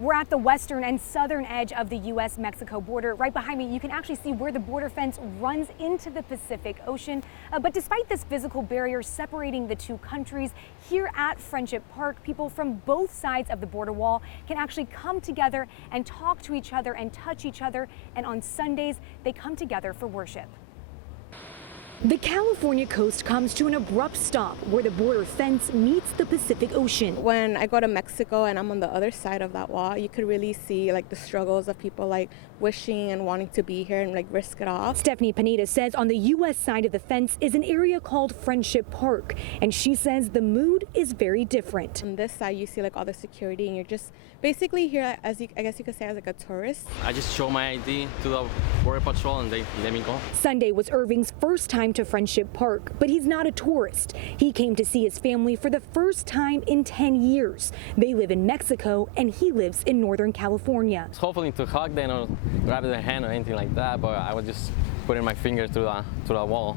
We're at the western and southern edge of the U.S.-Mexico border. Right behind me, you can actually see where the border fence runs into the Pacific Ocean. But despite this physical barrier separating the two countries, here at Friendship Park, people from both sides of the border wall can actually come together and talk to each other and touch each other. And on Sundays, they come together for worship. The California coast comes to an abrupt stop where the border fence meets the Pacific Ocean. When I go to Mexico and I'm on the other side of that wall, you could really see like the struggles of people like wishing and wanting to be here and like risk it all. Stephanie Pineda says on the U.S. side of the fence is an area called Friendship Park, and she says the mood is very different. On this side, you see like all the security, and you're just basically here as I guess you could say as like a tourist. I just show my ID to the border patrol and they let me go. Sunday was Irving's first time to Friendship Park, but he's not a tourist. He came to see his family for the first time in 10 years. They live in Mexico and he lives in Northern California. Hopefully to hug them or grab their hand or anything like that, but I was just putting my finger through the wall,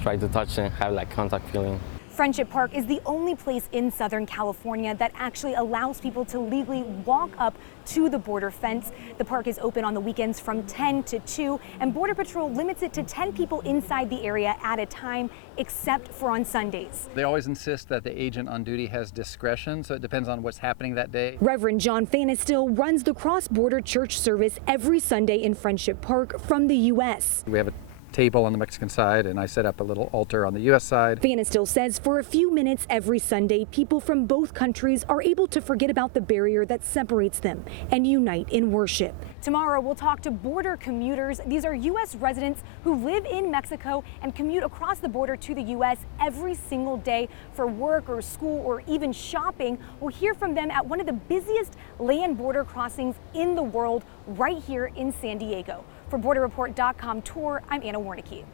try to touch and have like contact feeling. Friendship Park is the only place in Southern California that actually allows people to legally walk up to the border fence. The park is open on the weekends from 10 to 2, and Border Patrol limits it to 10 people inside the area at a time, except for on Sundays. They always insist that the agent on duty has discretion, so it depends on what's happening that day. Reverend John Fanistil runs the cross-border church service every Sunday in Friendship Park from the U.S. We have a table on the Mexican side, and I set up a little altar on the U.S. side. Fanistil says for a few minutes every Sunday, people from both countries are able to forget about the barrier that separates them and unite in worship. Tomorrow, we'll talk to border commuters. These are U.S. residents who live in Mexico and commute across the border to the U.S. every single day for work or school or even shopping. We'll hear from them at one of the busiest land border crossings in the world, right here in San Diego. For BorderReport.com tour, I'm Anna Warnicki.